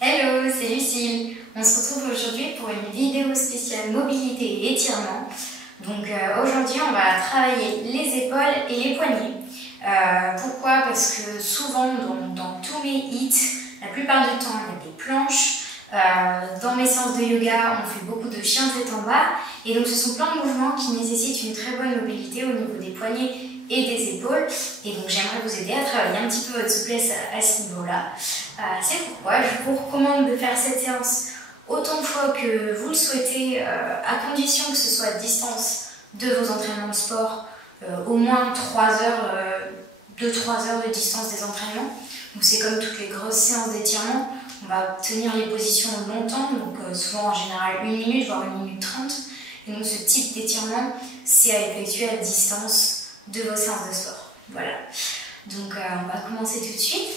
Hello, c'est Lucille. On se retrouve aujourd'hui pour une vidéo spéciale mobilité et étirement. Donc aujourd'hui on va travailler les épaules et les poignets. Pourquoi? Parce que souvent dans tous mes hits, la plupart du temps il y a des planches. Dans mes séances de yoga, on fait beaucoup de chiens tête en bas. Et donc ce sont plein de mouvements qui nécessitent une très bonne mobilité au niveau des poignets et des épaules. Et donc j'aimerais vous aider à travailler un petit peu votre souplesse à ce niveau-là. C'est pourquoi je vous recommande de faire cette séance autant de fois que vous le souhaitez, à condition que ce soit à distance de vos entraînements de sport, au moins 3 heures, 2-3 heures de distance des entraînements. Donc c'est comme toutes les grosses séances d'étirement, on va tenir les positions longtemps, donc souvent en général 1 minute, voire 1 minute 30. Et donc ce type d'étirement, c'est à effectuer à distance de vos séances de sport. Voilà. Donc on va commencer tout de suite.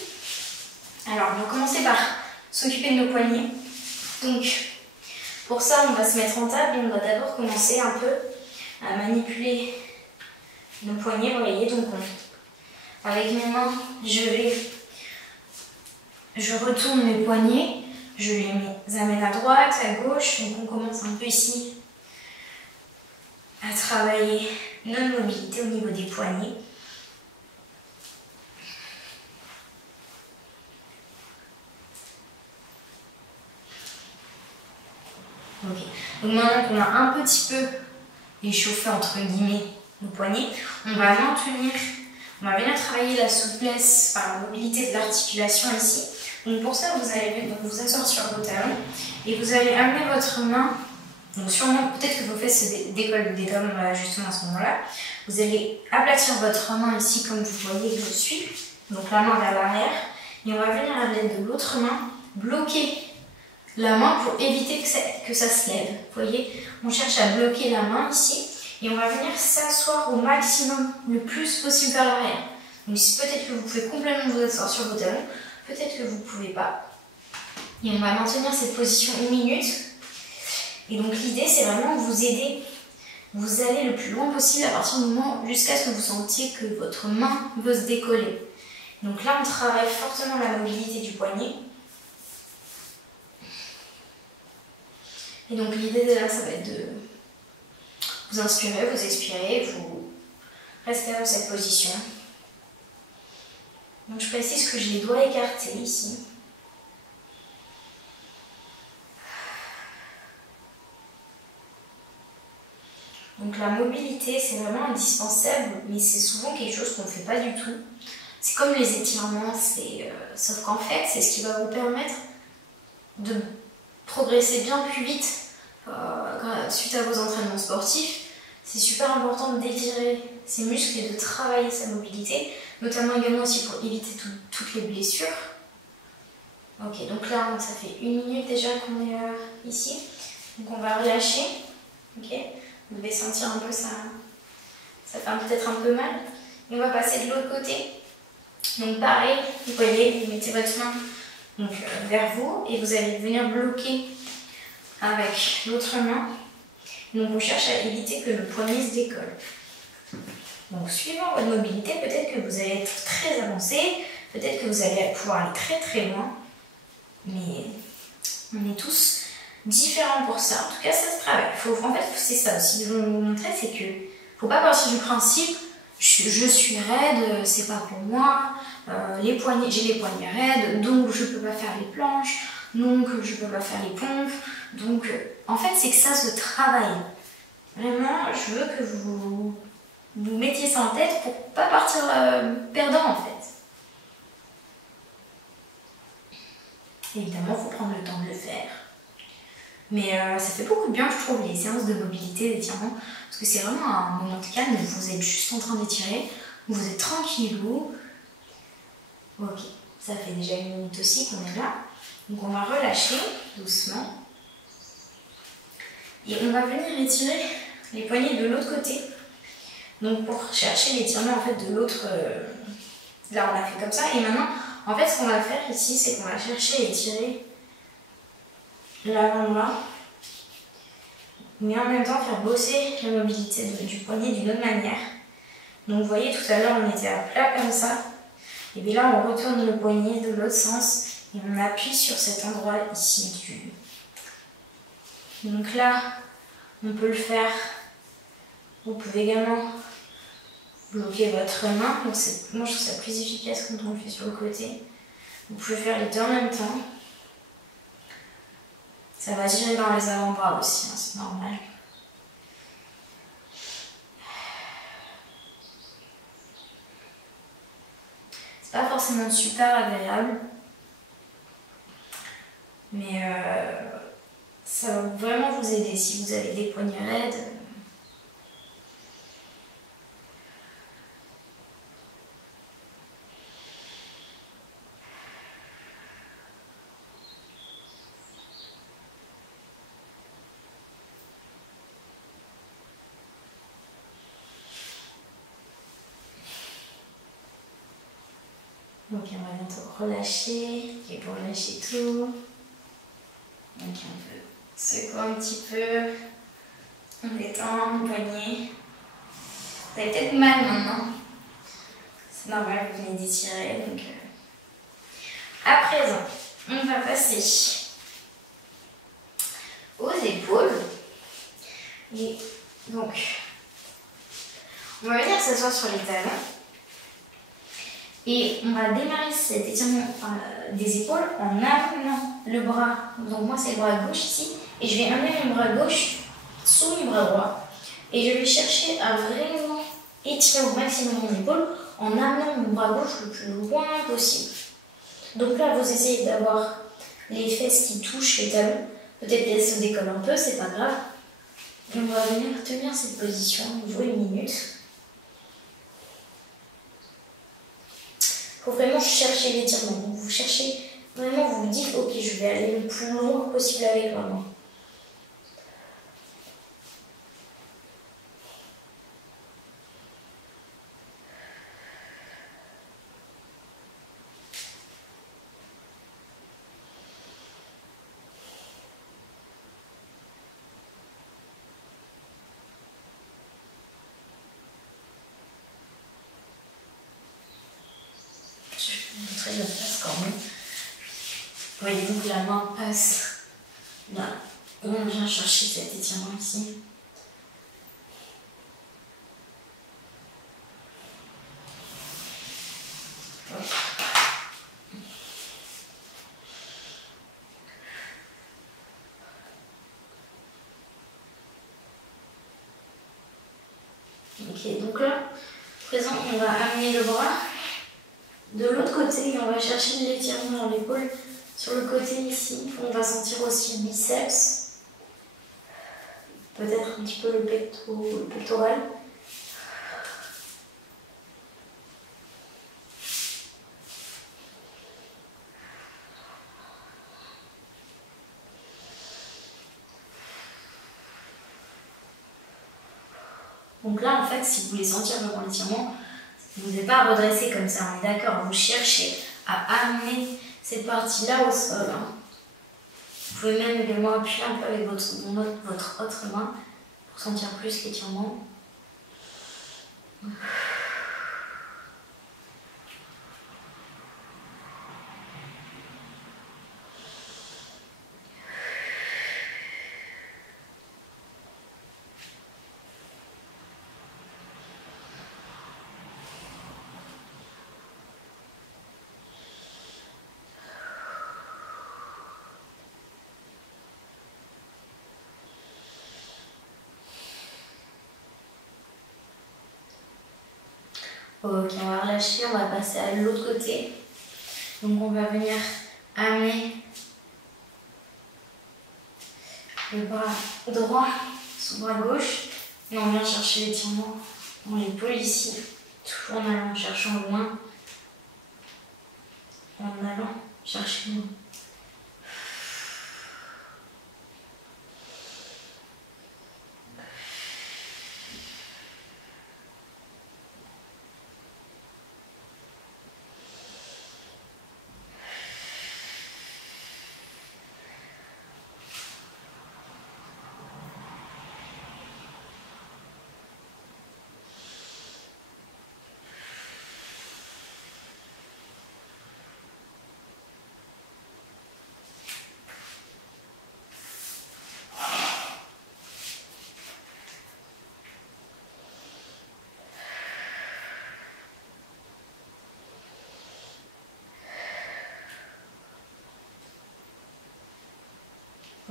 Alors on va commencer par s'occuper de nos poignets. Donc pour ça on va se mettre en table et on va d'abord commencer un peu à manipuler nos poignets. Vous voyez, donc avec mes mains je retourne mes poignets, je les amène à droite, à gauche. Donc on commence un peu ici à travailler notre mobilité au niveau des poignets. Ok. Donc maintenant qu'on a un petit peu échauffé entre guillemets nos poignets, on va venir travailler la souplesse, enfin, la mobilité de l'articulation ici. Donc pour ça, vous allez vous asseoir sur vos talons et vous allez amener votre main. Donc sûrement, peut-être que vos fesses se décollent des talons justement à ce moment-là. Vous allez aplatir votre main ici comme vous voyez que je suis. Donc la main vers l'arrière. Et on va venir à l'aide de l'autre main bloquer la main pour éviter que ça se lève. Vous voyez, on cherche à bloquer la main ici. Et on va venir s'asseoir au maximum, le plus possible vers l'arrière. Donc ici, peut-être que vous pouvez complètement vous asseoir sur vos talons. Peut-être que vous ne pouvez pas. Et on va maintenir cette position 1 minute. Et donc l'idée, c'est vraiment de vous aider. Vous allez le plus loin possible à partir du moment jusqu'à ce que vous sentiez que votre main veut se décoller. Donc là, on travaille fortement la mobilité du poignet. Et donc l'idée de là, ça va être de vous inspirer, vous expirer, vous restez dans cette position. Donc je précise que j'ai les doigts écartés ici. Donc la mobilité, c'est vraiment indispensable, mais c'est souvent quelque chose qu'on ne fait pas du tout. C'est comme les étirements, sauf qu'en fait, c'est ce qui va vous permettre de progresser bien plus vite suite à vos entraînements sportifs. C'est super important d'étirer ses muscles et de travailler sa mobilité, notamment également aussi pour éviter toutes les blessures. Ok, donc là, ça fait 1 minute déjà qu'on est ici. Donc on va relâcher. Ok, vous devez sentir un peu ça fait peut-être un peu mal. Et on va passer de l'autre côté. Donc pareil, vous voyez, vous mettez votre main vers vous et vous allez venir bloquer avec l'autre main. Donc on cherche à éviter que le poignet se décolle. Donc suivant votre mobilité, peut-être que vous allez être très avancé, peut-être que vous allez pouvoir aller très très loin. Mais on est tous différents pour ça. En tout cas, ça se travaille. En fait, c'est ça aussi que je veux vous montrer, c'est que faut pas partir du principe je suis raide, c'est pas pour moi, j'ai les poignets raides, donc je peux pas faire les planches, donc je peux pas faire les pompes. Donc en fait, c'est que ça se travaille. Vraiment, je veux que vous mettiez ça en tête pour pas partir perdant en fait. Évidemment, il faut prendre le temps de le faire. Mais ça fait beaucoup de bien, je trouve, les séances de mobilité, d'étirement, parce que c'est vraiment un moment de calme où vous êtes juste en train d'étirer, où vous êtes tranquillou. Ok, ça fait déjà 1 minute aussi qu'on est là. Donc on va relâcher doucement. Et on va venir étirer les poignets de l'autre côté. Donc pour chercher l'étirement en fait de l'autre... Là on a fait comme ça. Et maintenant, en fait ce qu'on va faire ici, c'est qu'on va chercher à étirer l'avant-bras, mais en même temps faire bosser la mobilité du poignet d'une autre manière. Donc vous voyez, tout à l'heure on était à plat comme ça, et bien là on retourne le poignet de l'autre sens Et on appuie sur cet endroit ici Donc là, on peut le faire. Vous pouvez également bloquer votre main. Donc moi, je trouve ça plus efficace quand on le fait sur le côté. Vous pouvez faire les deux en même temps. Ça va tirer dans les avant-bras aussi, hein, c'est normal. C'est pas forcément super agréable, mais ça va vraiment vous aider si vous avez des poignets raides. Donc on va bientôt relâcher, et pour relâcher tout, donc on peut secouer un petit peu, on détend le poignet. Vous avez peut-être mal maintenant, c'est normal, vous venez d'étirer. Donc à présent, on va passer aux épaules. Et donc, on va venir s'asseoir sur les talons. Et on va démarrer cet étirement des épaules en amenant le bras. Donc moi c'est le bras gauche ici. Et je vais amener mon bras gauche sous mon bras droit. Et je vais chercher à vraiment étirer au maximum mon épaule en amenant mon bras gauche le plus loin possible. Donc là vous essayez d'avoir les fesses qui touchent les talons. Peut-être qu'elles se décollent un peu, c'est pas grave. Et on va venir tenir cette position au niveau 1 minute. Il faut vraiment chercher l'étirement. Donc vous cherchez, vraiment vous vous dites, ok, je vais aller le plus loin possible avec ma main. Je vais vous montrer la place quand même. Voyez-vous que la main passe là. Et on vient chercher cet étirement ici. Ok, donc là, à présent, on va amener le bras de l'autre côté et on va chercher l'étirement dans l'épaule. Sur le côté ici, on va sentir aussi le biceps, peut-être un petit peu le pectoral. Donc là, en fait, si vous voulez sentir vraiment l'étirement, vous n'êtes pas redressé comme ça, on est d'accord, vous cherchez à amener cette partie-là au sol. Hein. Vous pouvez même également appuyer un peu avec votre autre main pour sentir plus l'étirement. Ok, on va relâcher, on va passer à l'autre côté. Donc on va venir amener le bras droit sous le bras gauche et on vient chercher l'étirement dans l'épaule ici, toujours en allant cherchant loin, en allant chercher loin.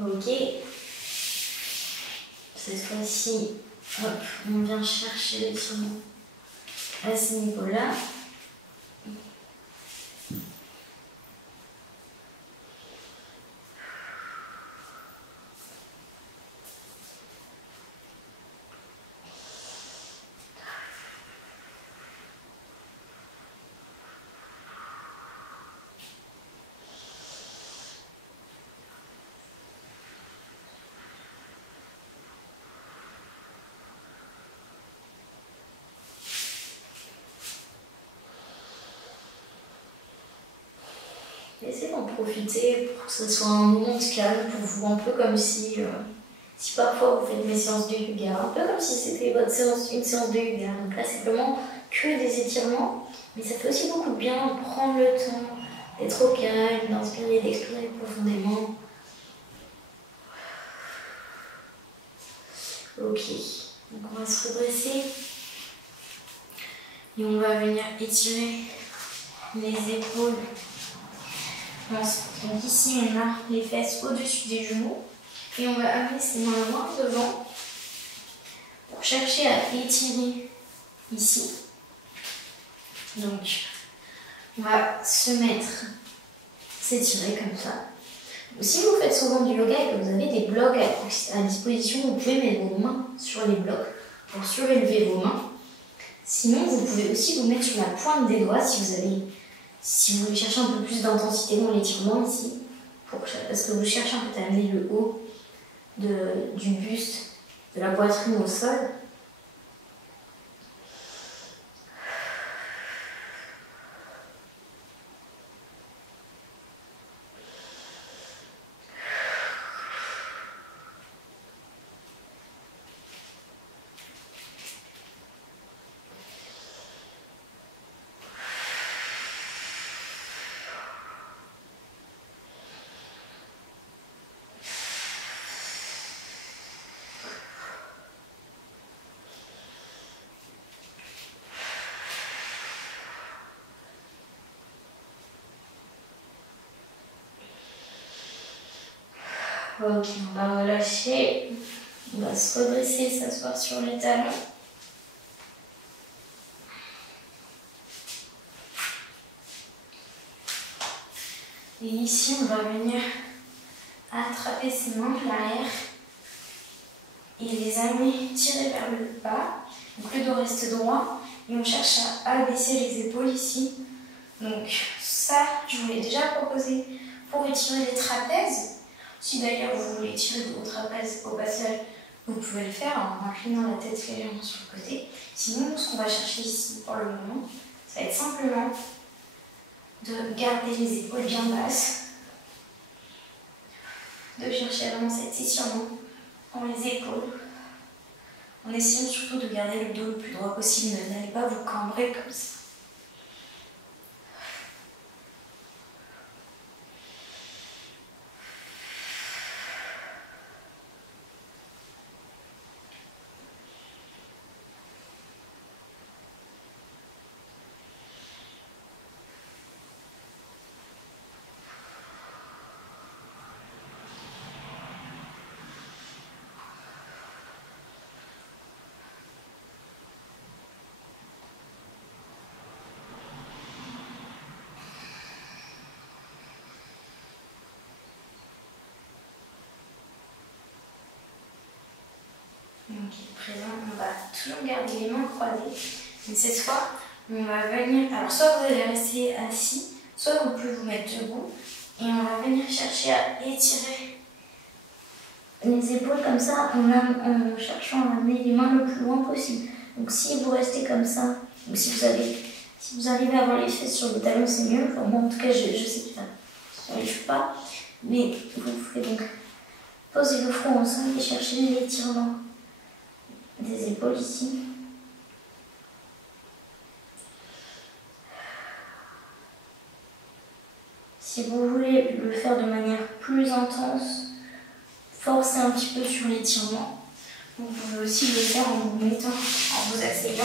Ok. Cette fois-ci, hop, on vient chercher l'étirement à ce niveau-là. Essayez d'en profiter pour que ce soit un moment de calme pour vous, un peu comme si parfois vous faites des séances de yoga, un peu comme si c'était votre séance, une séance de yoga. Donc là, c'est vraiment que des étirements, mais ça fait aussi beaucoup de bien de prendre le temps d'être au calme, d'inspirer, d'expirer profondément. Ok, donc on va se redresser et on va venir étirer les épaules. Donc ici, on a les fesses au-dessus des genoux et on va amener ses mains loin devant pour chercher à étirer ici. Donc, on va se mettre, s'étirer comme ça. Donc, si vous faites souvent du yoga et que vous avez des blocs à disposition, vous pouvez mettre vos mains sur les blocs pour surélever vos mains. Sinon, vous pouvez aussi vous mettre sur la pointe des doigts si vous voulez chercher un peu plus d'intensité dans l'étirement ici, parce que vous cherchez en fait à amener le haut du buste, de la poitrine au sol. Ok, on va relâcher, on va se redresser, s'asseoir sur les talons. Et ici, on va venir attraper ses mains de l'arrière et les amener, tirer vers le bas. Donc le dos reste droit et on cherche à abaisser les épaules ici. Donc ça, je vous l'ai déjà proposé pour étirer les trapèzes. Si d'ailleurs vous voulez tirer vos trapèzes au passage, vous pouvez le faire en inclinant la tête légèrement sur le côté. Sinon, ce qu'on va chercher ici pour le moment, ça va être simplement de garder les épaules bien basses, de chercher vraiment cet étirement dans les épaules, en essayant surtout de garder le dos le plus droit possible. N'allez pas vous cambrer comme ça. Donc présent, on va toujours garder les mains croisées, mais cette fois, on va venir, alors soit vous allez rester assis, soit vous pouvez vous mettre debout, et on va venir chercher à étirer les épaules comme ça, en cherchant à amener les mains le plus loin possible. Donc si vous restez comme ça, ou si vous arrivez à avoir les fesses sur les talons, c'est mieux. Enfin, moi en tout cas, je sais que ça n'arrive pas, mais vous pouvez donc poser le front ensemble et chercher l'étirement des épaules ici. Si vous voulez le faire de manière plus intense, forcez un petit peu sur l'étirement. Vous pouvez aussi le faire en vous mettant, en vous asseyant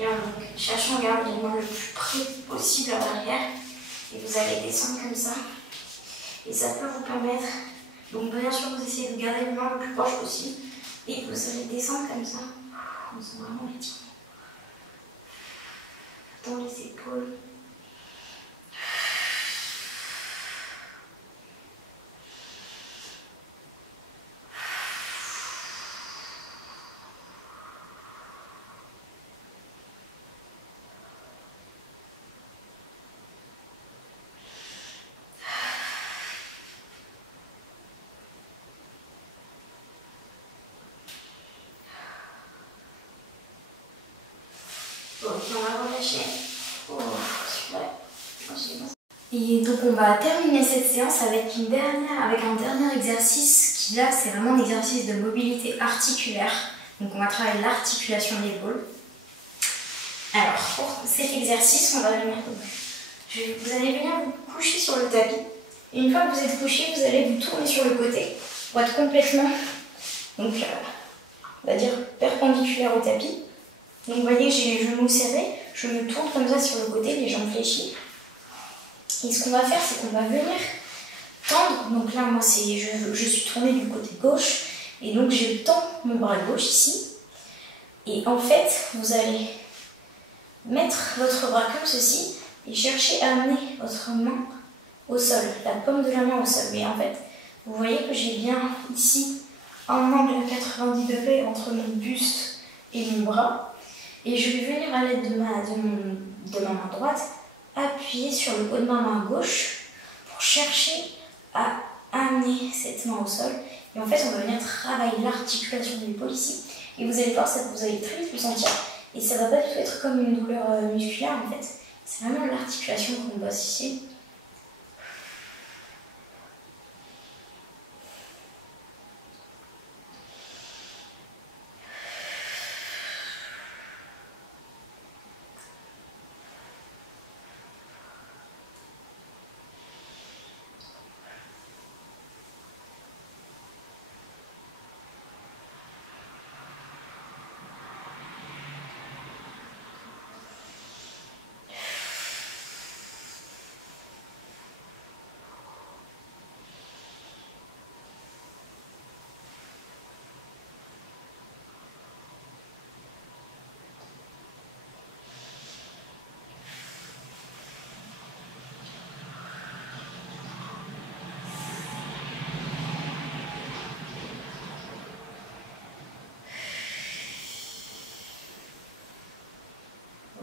et en cherchant à garder les mains le plus près possible à l'arrière. Et vous allez descendre comme ça. Et ça peut vous permettre Donc bien sûr, vous essayez de garder les mains le plus proche possible et vous allez descendre comme ça. On sent vraiment l'étirement dans les épaules. Ok, on va relâcher. Oh, super. Et donc on va terminer cette séance avec un dernier exercice qui là c'est vraiment un exercice de mobilité articulaire. Donc on va travailler l'articulation de l'épaule. Alors pour cet exercice, on va venir. Vous allez venir vous coucher sur le tapis. Et une fois que vous êtes couché, vous allez vous tourner sur le côté pour être complètement, donc on va dire perpendiculaire au tapis. Donc vous voyez, j'ai les genoux serrés, je me tourne comme ça sur le côté, les jambes fléchies. Et ce qu'on va faire, c'est qu'on va venir tendre. Donc là, moi, je suis tournée du côté gauche. Et donc, je tends mon bras gauche ici. Et en fait, vous allez mettre votre bras comme ceci et chercher à amener votre main au sol, la paume de la main au sol. Mais en fait, vous voyez que j'ai bien ici un angle à 90 degrés entre mon buste et mon bras. Et je vais venir à l'aide de ma main droite appuyer sur le haut de ma main gauche pour chercher à amener cette main au sol. Et en fait, on va venir travailler l'articulation de l'épaule ici. Et vous allez voir, vous allez très vite le sentir. Et ça va pas du tout être comme une douleur musculaire en fait. C'est vraiment l'articulation qu'on bosse ici.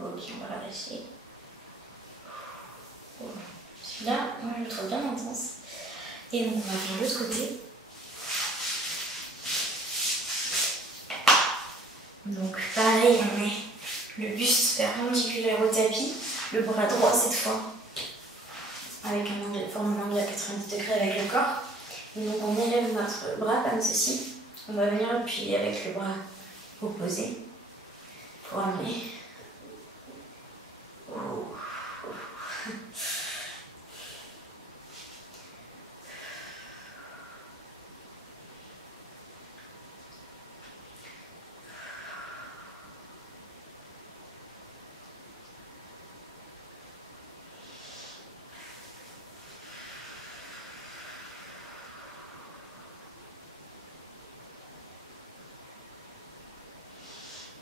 Ok, on va la lâcher. Celui-là, moi je le trouve bien intense. Et donc on va faire l'autre côté. Donc pareil, on met le buste perpendiculaire au tapis, le bras droit cette fois, avec un angle, forme un angle à 90 degrés avec le corps. Et donc on élève notre bras comme ceci. On va venir appuyer avec le bras opposé pour amener.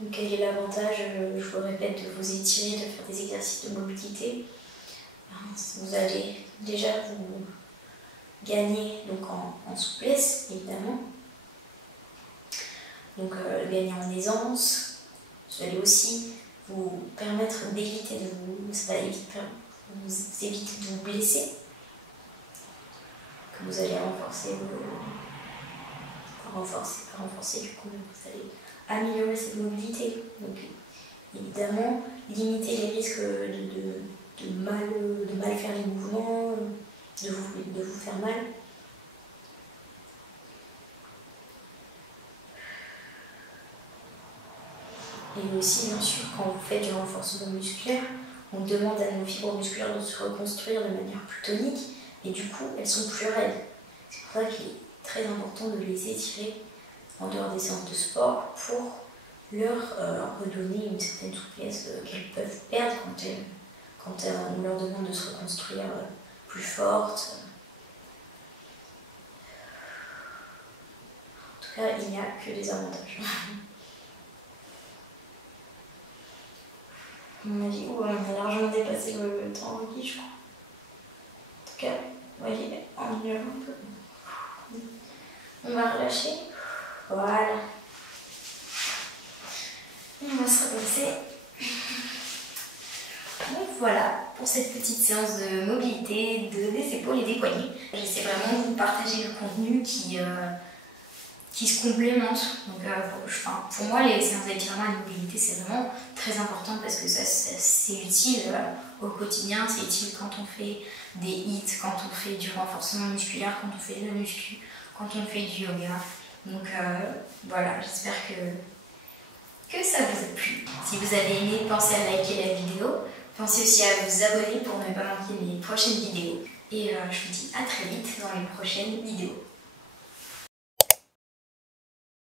Donc quel est l'avantage, je vous répète, de vous étirer, de faire des exercices de mobilité? Vous allez déjà vous gagner donc en souplesse, évidemment. Donc gagner en aisance. Vous allez aussi vous permettre d'éviter ça va vous éviter de vous blesser. Que vous allez renforcer du coup, vous allez améliorer cette mobilité. Donc évidemment, limiter les risques de mal faire les mouvements, de vous faire mal. Et aussi, bien sûr, quand vous faites du renforcement musculaire, on demande à nos fibres musculaires de se reconstruire de manière plus tonique, et du coup, elles sont plus raides. C'est pour ça qu'il est très important de les étirer en dehors des séances de sport pour leur redonner une certaine souplesse qu'elles peuvent perdre quand on leur demande de se reconstruire plus fortes. tout cas, il n'y a que des avantages. À mon avis, on a largement dépassé le temps requis, je crois. En tout cas, voyez, on y va un peu. On va relâcher. Voilà. On va se redresser. Donc voilà pour cette petite séance de mobilité des épaules et des poignets. J'essaie vraiment de vous partager le contenu qui se complémente. Donc, pour moi, les séances d'étirement et de mobilité, c'est vraiment très important parce que c'est utile au quotidien. C'est utile quand on fait des hits, quand on fait du renforcement musculaire, quand on fait de la muscu, quand on fait du yoga. Donc voilà, j'espère que ça vous a plu. Si vous avez aimé, pensez à liker la vidéo. Pensez aussi à vous abonner pour ne pas manquer mes prochaines vidéos. Et je vous dis à très vite dans les prochaines vidéos.